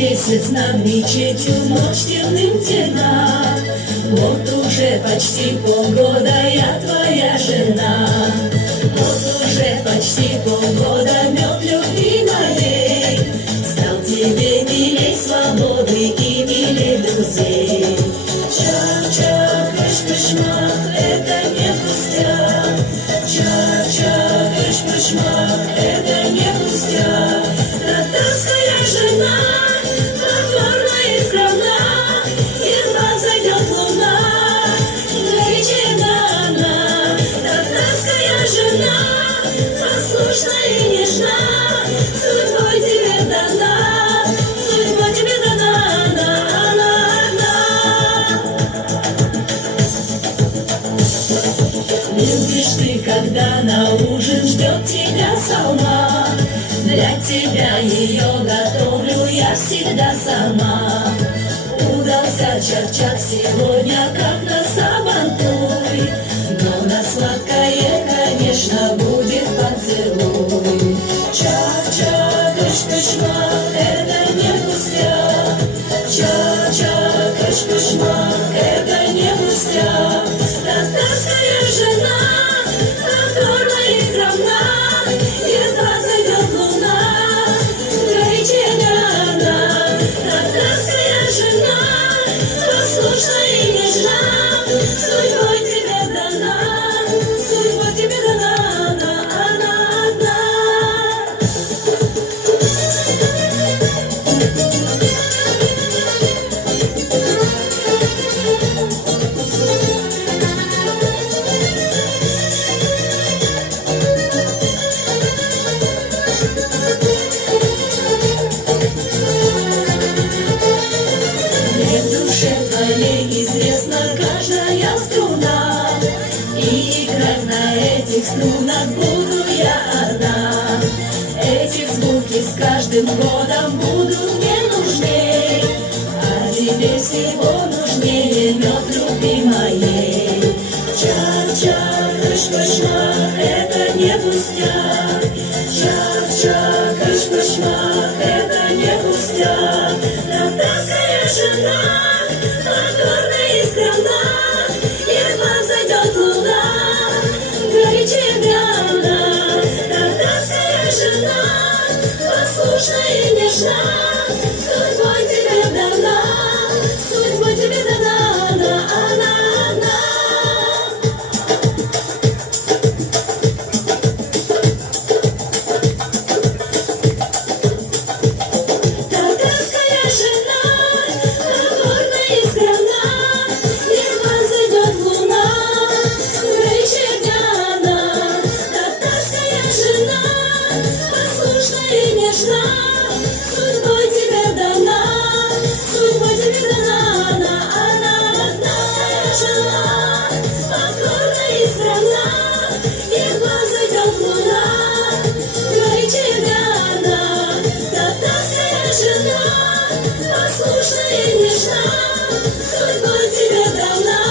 месяц над мечетью ночь темным темна. Вот уже почти полгода я твоя жена. Вот уже почти полгода мед любви моей стал тебе милей свободы и милей друзей. Чак-чак, кыш-кыш-мах, это не пустяк. Чак-чак, кыш-кыш-мах, это не пустяк. Татарская жена, покорна и скромна, едва взойдет луна, горячена она. Татарская жена, послушна и нежна, судьбой тебе дана, судьбой тебе дана, Любишь ты, когда на ужин ждет тебя салма, для тебя ее готовлю я всегда сама. Удался чак-чак сегодня, как на сабантуй, но на сладкое, конечно, будет поцелуй. Чак-чак, кыш-кыш-мах, это не пустяк. Чак-чак, кыш-кыш-мах, это не пустяк. Татарская жена, покорна и скромна, едва зайдет луна, горячена она. Татарская жена, послушна и нежна, судьбой тебе дана, судьбой тебе дана, она одна. В душе твоей известна каждая струна, и играть на этих струнах буду я одна. Эти звуки с каждым годом будут мне нужней, а тебе всего нужнее мед любви моей. Чак-чак, кыш-кыш-мах, это не пустяк. Чак-чак, кыш-кыш-мах, это не пустяк. Татарская жена, покорна и скромна, едва зайдет луна, горячена она. Татарская жена, послушна и нежна, судьбой тебе дана, судьбой тебе дана, она. Татарская жена, покорна и скромна, едва зайдет луна, горячена она. Татарская жена, послушна и нежна, судьбой тебе дана, судьбой тебе дана, она одна. Жена, покорна и скромна, едва зайдет луна, горячена она. Татарская жена, послушна и нежна, судьбой тебе дана.